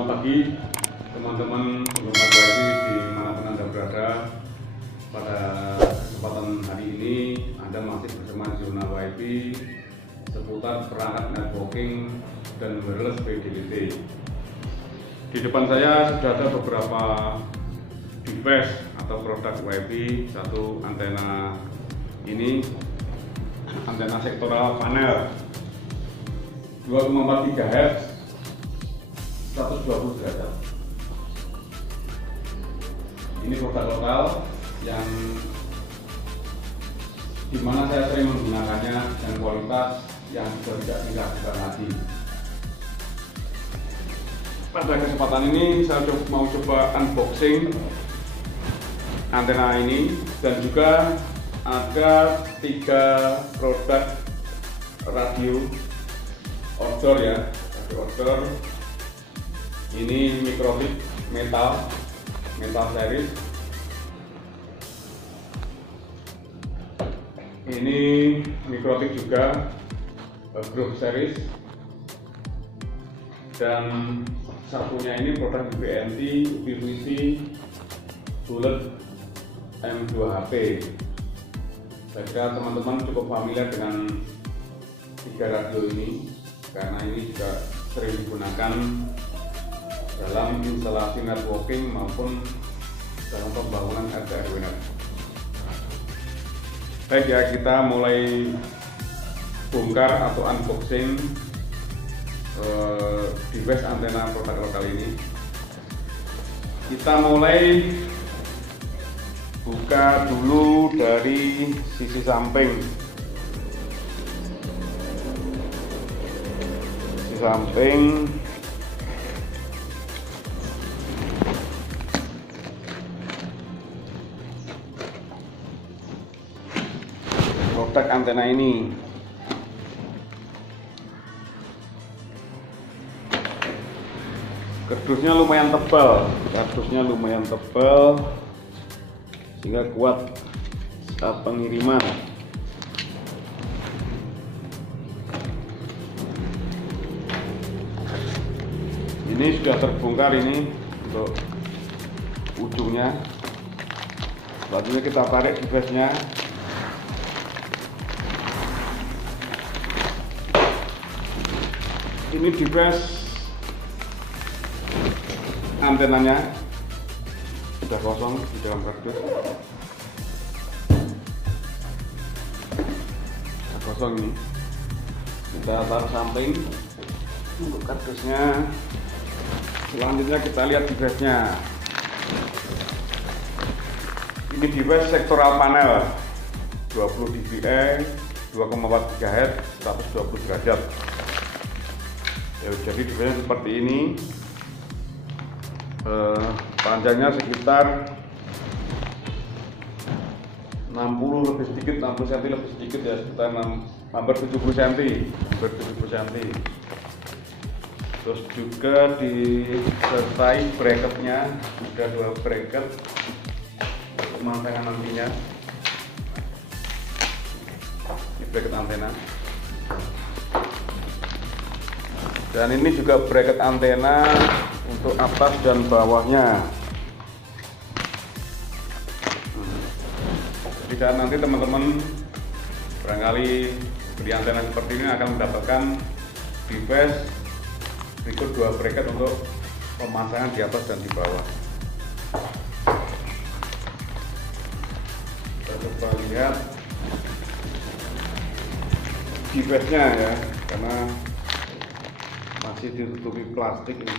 Selamat pagi teman-teman penggemar WiFi dimanapun Anda berada. Pada kesempatan hari ini Anda masih bersama Zona WiFi seputar perangkat networking dan wireless fidelity. Di depan saya sudah ada beberapa device atau produk WiFi. Satu antena ini, antena sektoral panel 2,4 GHz 120 derajat. Ini produk lokal yang dimana saya sering menggunakannya dan kualitas yang sudah tidak diragukan lagi. Pada kesempatan ini saya mau coba unboxing antena ini, dan juga ada 3 produk radio outdoor ya, radio outdoor. Ini Microtip metal series. Ini Microtip juga group series. Dan satunya ini produk UBNT UPVC Bullet M2HP. Saya kira teman-teman cukup familiar dengan 3 radio ini, karena ini juga sering digunakan dalam instalasi networking maupun dalam pembangunan RT/RW-net. Baik ya, kita mulai bongkar atau unboxing device antena produk lokal ini. Kita mulai buka dulu dari sisi samping. Sisi samping. Produk antena ini. Kardusnya lumayan tebal, sehingga kuat saat pengiriman. Ini sudah terbongkar ini untuk ujungnya. Selanjutnya kita tarik device-nya. Ini device antenanya sudah kosong di dalam kardus. Sudah kosong ini. Kita taruh samping untuk kardusnya. Selanjutnya kita lihat device-nya. Ini device sektoral panel 20 dBi 2,4 GHz 120 derajat. Ya, jadi device seperti ini. Panjangnya sekitar 60 lebih sedikit, 60 cm lebih sedikit ya, sekitar hampir 70 cm. Terus juga disertai bracketnya, ada 2 bracket untuk pemasangan nantinya. Ini bracket antena. Dan ini juga bracket antena untuk atas dan bawahnya. Jadi nanti teman-teman barangkali beli antena seperti ini akan mendapatkan device berikut 2 bracket untuk pemasangan di atas dan di bawah. Kita coba lihat device-nya ya, karena masih ditutupi plastik ini.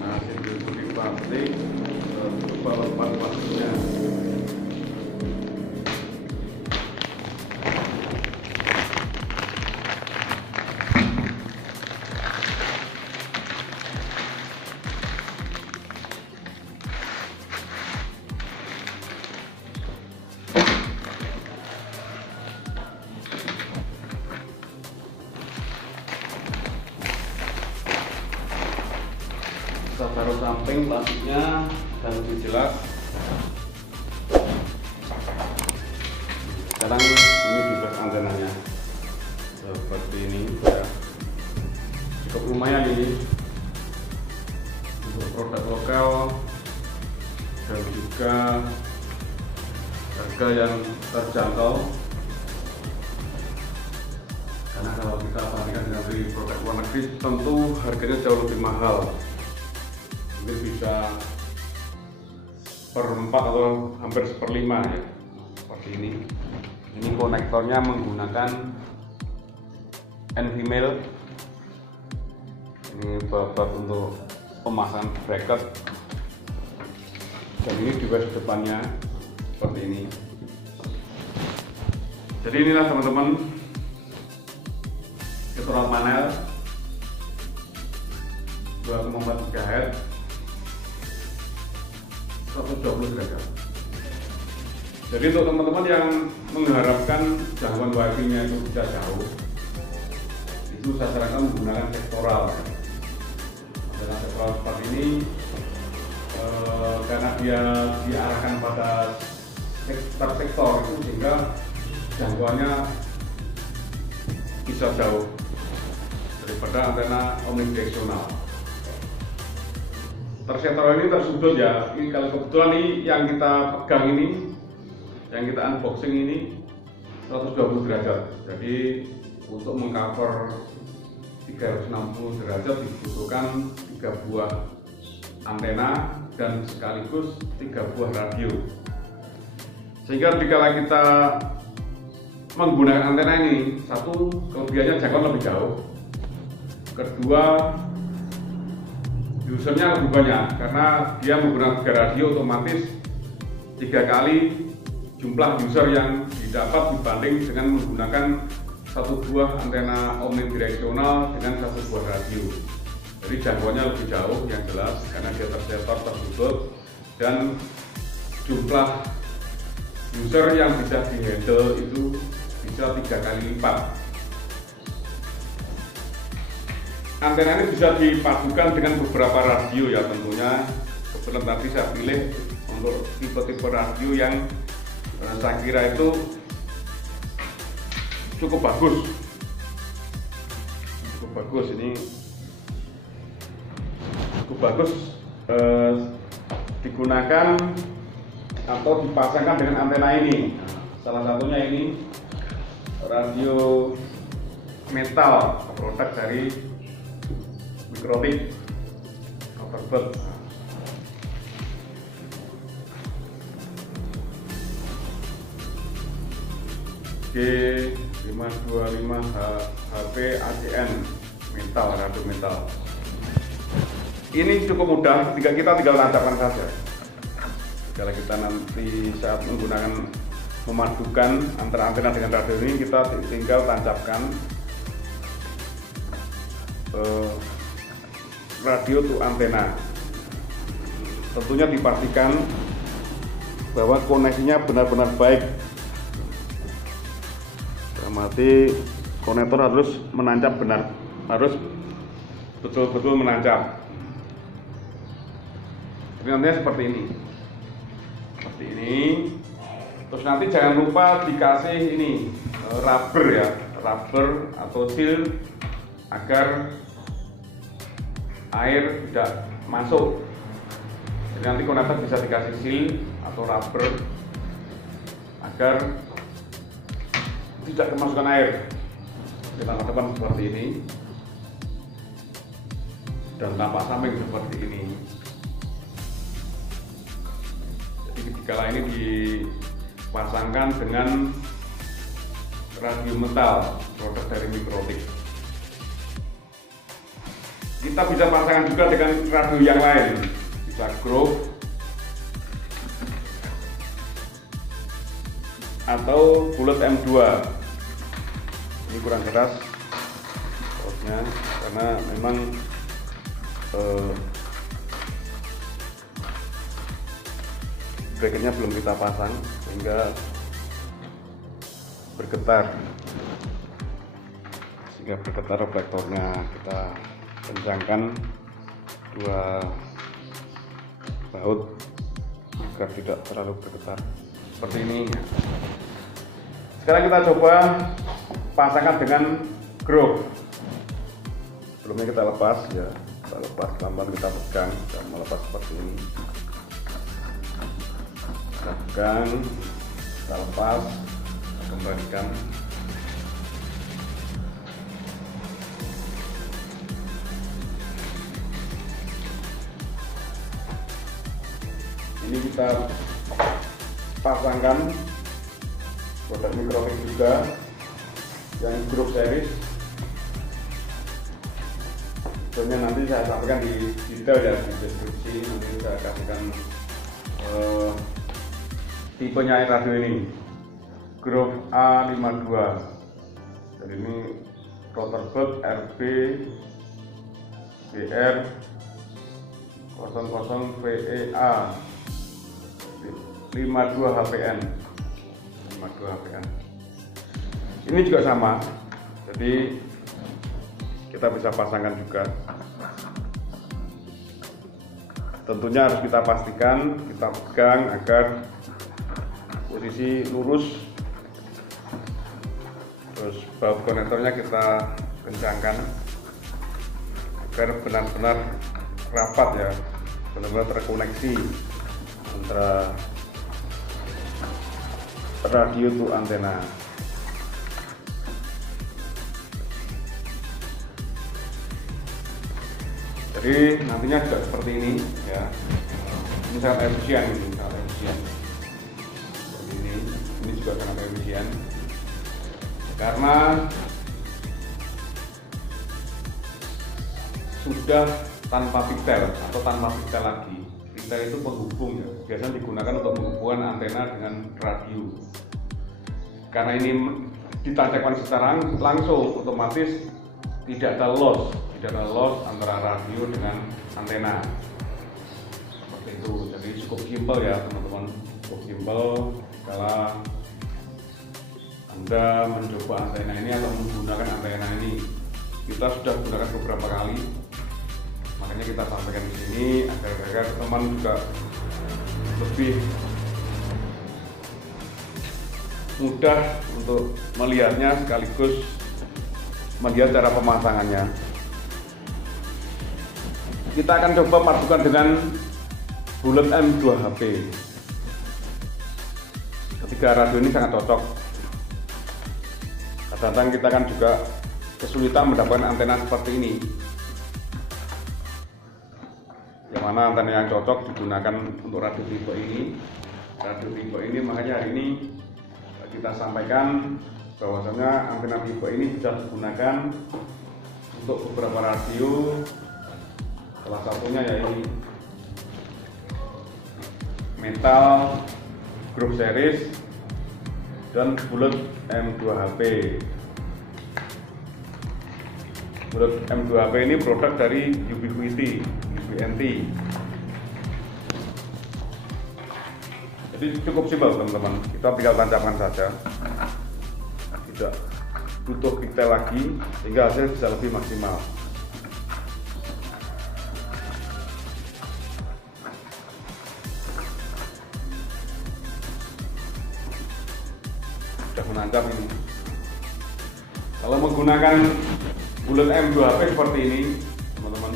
Masih ditutupi plastik, coba lepas plastiknya. Kita taruh samping plastiknya dan lebih jelas. Sekarang ini device antenanya. seperti ini ya. Cukup lumayan ini untuk produk lokal dan juga harga yang terjangkau, karena kalau kita bandingkan dengan produk luar negeri tentu harganya jauh lebih mahal, mungkin bisa per-4 atau hampir seperlima ya, seperti ini. Ini konektornya menggunakan N-female, ini babat untuk pemasangan bracket, dan ini device depannya seperti ini. Jadi inilah teman-teman keterangan panel 2,4 GHz 120 derajat. Jadi untuk teman-teman yang mengharapkan jangkauan wifi-nya itu bisa jauh, itu saya sarankan menggunakan sektoral. Dengan sektoral seperti ini, karena dia diarahkan pada sektor itu, sehingga jangkauannya bisa jauh daripada antena omnidireksional. Tersektoral ini tersudut ya. Ini kalau kebetulan ini yang kita pegang ini, yang kita unboxing ini 120 derajat. Jadi untuk mengcover 360 derajat dibutuhkan 3 buah antena dan sekaligus 3 buah radio. Sehingga dikala kita menggunakan antena ini, satu, kelebihannya jangkauan lebih jauh. Kedua, usernya lebih banyak karena dia menggunakan 3 radio, otomatis 3 kali jumlah user yang didapat dibanding dengan menggunakan 1 buah antena omnidireksional dengan 1 buah radio. Jadi jangkauannya lebih jauh yang jelas karena dia tersetor, tertutup, dan jumlah user yang bisa dihandle itu bisa 3 kali lipat. Antena ini bisa dipadukan dengan beberapa radio ya tentunya. Kebetulan tadi saya pilih untuk tipe-tipe radio yang saya kira itu cukup bagus. Ini cukup bagus digunakan atau dipasangkan dengan antena ini. Salah satunya ini radio metal, produk dari Mikrotik Outerbird. G525 HP ACN metal, radio metal. Ini cukup mudah, kita tinggal tancapkan saja. Kalau kita nanti saat menggunakan memadukan antara antena dengan radio ini, kita tinggal tancapkan radio to antena. Tentunya dipastikan bahwa koneksinya benar-benar baik. Berarti konektor harus menancap benar, harus betul-betul menancap. Jadi nantinya seperti ini. Terus nanti jangan lupa dikasih ini rubber ya, rubber atau seal agar air tidak masuk. Jadi nanti konektor bisa dikasih seal atau rubber agar tidak kemasukan air. Kita depan seperti ini dan tampak samping seperti ini. Jadi kala ini dipasangkan dengan radio metal, produk dari Mikrotik. Kita bisa pasangkan juga dengan radio yang lain, bisa Grove atau Bullet M2. Ini kurang keras outnya karena memang bracketnya belum kita pasang sehingga bergetar, reflektornya kita kencangkan 2 baut agar tidak terlalu bergetar seperti ini. Sekarang kita coba pasangkan dengan groove. Sebelumnya kita lepas ya, kita lepas pelan-pelan, kita pegang, kita melepas seperti ini. Kita pegang, kita lepas, kita kembalikan. Ini kita pasangkan produk Micromix juga yang Groove Series. Soalnya nanti saya sampaikan di detail ya, di deskripsi nanti saya kasihkan tipenya radio ini Groove A52. Jadi ini Rotorbird RB BR 00 VEA 52 HPN. Ini juga sama, jadi kita bisa pasangkan juga. Tentunya harus kita pastikan, kita pegang agar posisi lurus. Terus bau konektornya kita kencangkan agar benar-benar rapat ya, benar-benar terkoneksi antara radio to antena. Jadi nantinya juga seperti ini ya. Ini sangat efisien, Seperti ini juga sangat efisien karena sudah tanpa pigtail atau tanpa pigtail lagi. Pigtail itu penghubung ya, biasanya digunakan untuk menghubungkan antena dengan radio. Karena ini ditancapkan secara langsung, otomatis tidak ada loss antara radio dengan antena. Seperti itu. Jadi cukup simpel ya teman-teman, cukup simpel. Kalau Anda mencoba antena ini atau menggunakan antena ini, kita sudah gunakan beberapa kali. Makanya kita sampaikan di sini agar teman juga lebih mudah untuk melihatnya sekaligus melihat cara pemasangannya. Kita akan coba padukan dengan Bullet M2HP. Ketiga radio ini sangat cocok. Kadang-kadang kita kan juga kesulitan mendapatkan antena seperti ini, yang mana antena yang cocok digunakan untuk radio tipe ini. Radio tipe ini, makanya hari ini kita sampaikan bahwasanya antena tipe ini bisa digunakan untuk beberapa radio. Salah satunya yaitu Metal Groove Series dan Bullet M2HP. Bullet M2HP ini produk dari Ubiquiti, UBNT. Jadi cukup simpel teman-teman, kita tinggal tancapkan saja, tidak butuh pigtail lagi sehingga hasil bisa lebih maksimal. Sudah menancap ini. Kalau menggunakan Bullet M2HP seperti ini teman-teman,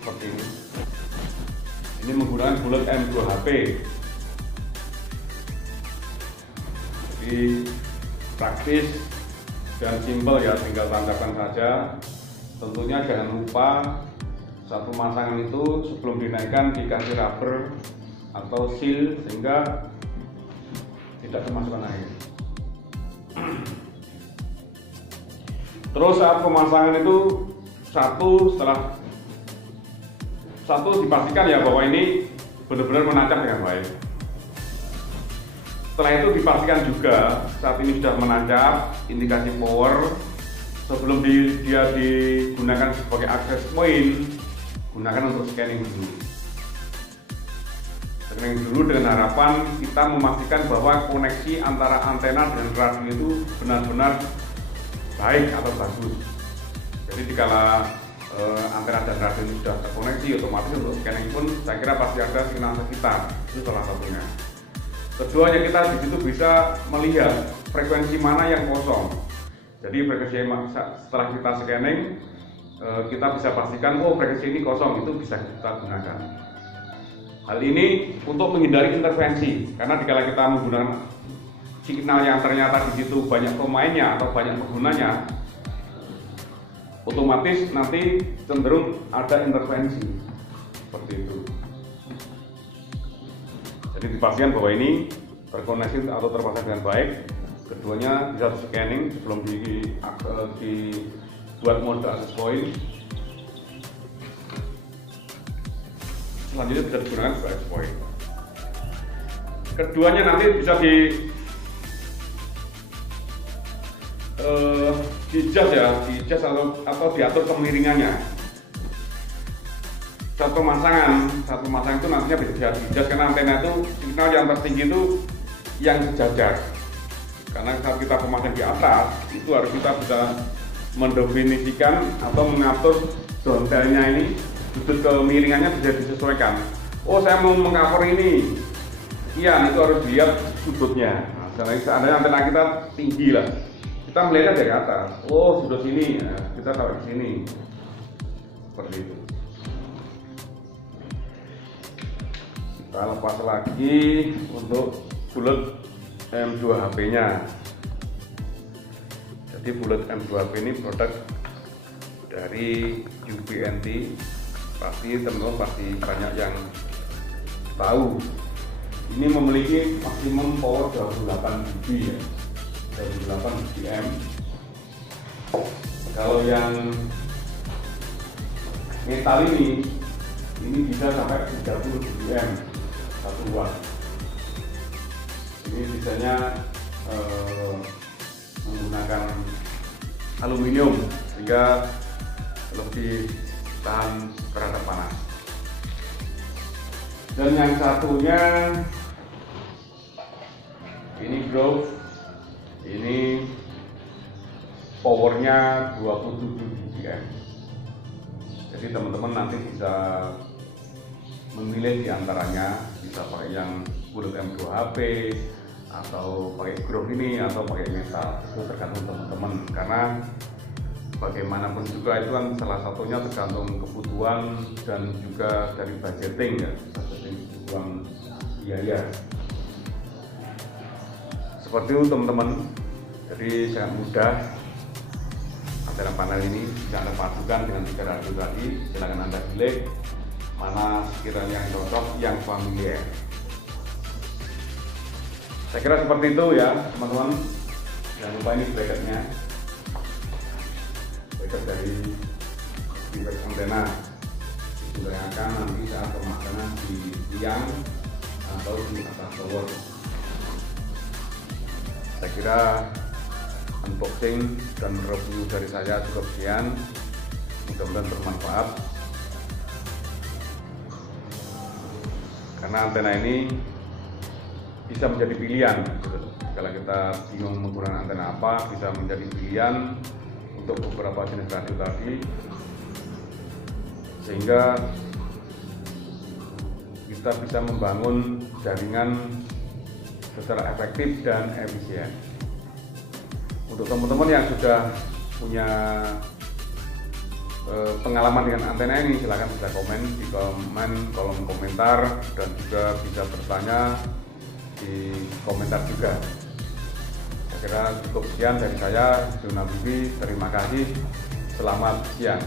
seperti ini. Ini menggunakan Bullet M2HP. Jadi praktis dan simpel ya, tinggal tancapkan saja. Tentunya jangan lupa satu masangan itu sebelum dinaikkan dikasih rubber atau seal sehingga tidak kemasukan air. Terus saat pemasangan itu satu dipastikan ya bahwa ini benar-benar menancap dengan baik. Setelah itu dipastikan juga saat ini sudah menancap, indikasi power. Sebelum dia digunakan sebagai access point, gunakan untuk scanning dulu. Scanning dulu dengan harapan kita memastikan bahwa koneksi antara antena dan radio itu benar-benar baik atau bagus. Jadi dikala antena dan radio ini sudah terkoneksi, otomatis untuk scanning pun saya kira pasti ada sinyal sekitar. Itu salah satunya. Keduanya kita di situ bisa melihat frekuensi mana yang kosong. Jadi frekuensi setelah kita scanning, kita bisa pastikan oh frekuensi ini kosong, itu bisa kita gunakan. Hal ini untuk menghindari intervensi, karena dikala kita menggunakan signal yang ternyata di situ banyak pemainnya atau banyak penggunanya, otomatis nanti cenderung ada intervensi seperti itu. Jadi dipastikan bahwa ini terkoneksi atau terpasang dengan baik. Keduanya bisa scanning sebelum dibuat mode access point. Selanjutnya bisa digunakan sebagai access point. Keduanya nanti bisa di-adjust atau diatur kemiringannya. Satu pemasangan itu nantinya bisa di-adjust karena antena itu signal yang tertinggi itu yang sejajar. Karena saat kita pemasang di atas itu harus kita bisa mendefinisikan atau mengatur dontelnya ini, sudut kemiringannya bisa disesuaikan. Oh, saya mau mengcover ini, iya itu harus lihat sudutnya. Nah, seandainya antena kita tinggi lah, kita melihatnya dari atas. Oh, sudut sini, ya, kita taruh di sini, seperti itu. Kita lepas lagi untuk bulat M2HP nya. Jadi bulat M2HP ini produk dari UPNT. Pasti teman-teman pasti banyak yang tahu. Ini memiliki maksimum power 28 dB ya, 28 dBm. Kalau yang metal ini bisa sampai 30 dBm 1 watt. Ini biasanya menggunakan aluminium sehingga lebih tahan terhadap panas. Dan yang satunya ini Grove, ini powernya 27 dBm. Jadi teman-teman nanti bisa memilih diantaranya, bisa pakai yang bulat M2HP atau pakai Grove ini atau pakai metal, itu tergantung teman-teman, karena bagaimanapun juga itu kan salah satunya tergantung kebutuhan dan juga dari budgeting ya, kebutuhan biaya seperti itu teman-teman. Jadi sangat mudah antena panel ini bisa Anda padukan dengan 3 radio tadi. Silakan Anda pilih mana sekiranya yang cocok, yang familiar. Saya kira seperti itu ya teman-teman. Jangan lupa ini bracketnya, bracket dari device antena digunakan nanti saat pemasangan di tiang atau di atas tower. Saya kira unboxing dan review dari saya cukup sekian, mudah-mudahan bermanfaat. Karena antena ini bisa menjadi pilihan. Kalau kita bingung menggunakan antena apa, bisa menjadi pilihan untuk beberapa jenis radio tadi, sehingga kita bisa membangun jaringan secara efektif dan efisien. Untuk teman-teman yang sudah punya pengalaman dengan antena ini, silakan bisa komen di kolom komentar, dan juga bisa bertanya di komentar juga. Saya kira cukup sekian dari saya, Juna Bibi. Terima kasih. Selamat siang.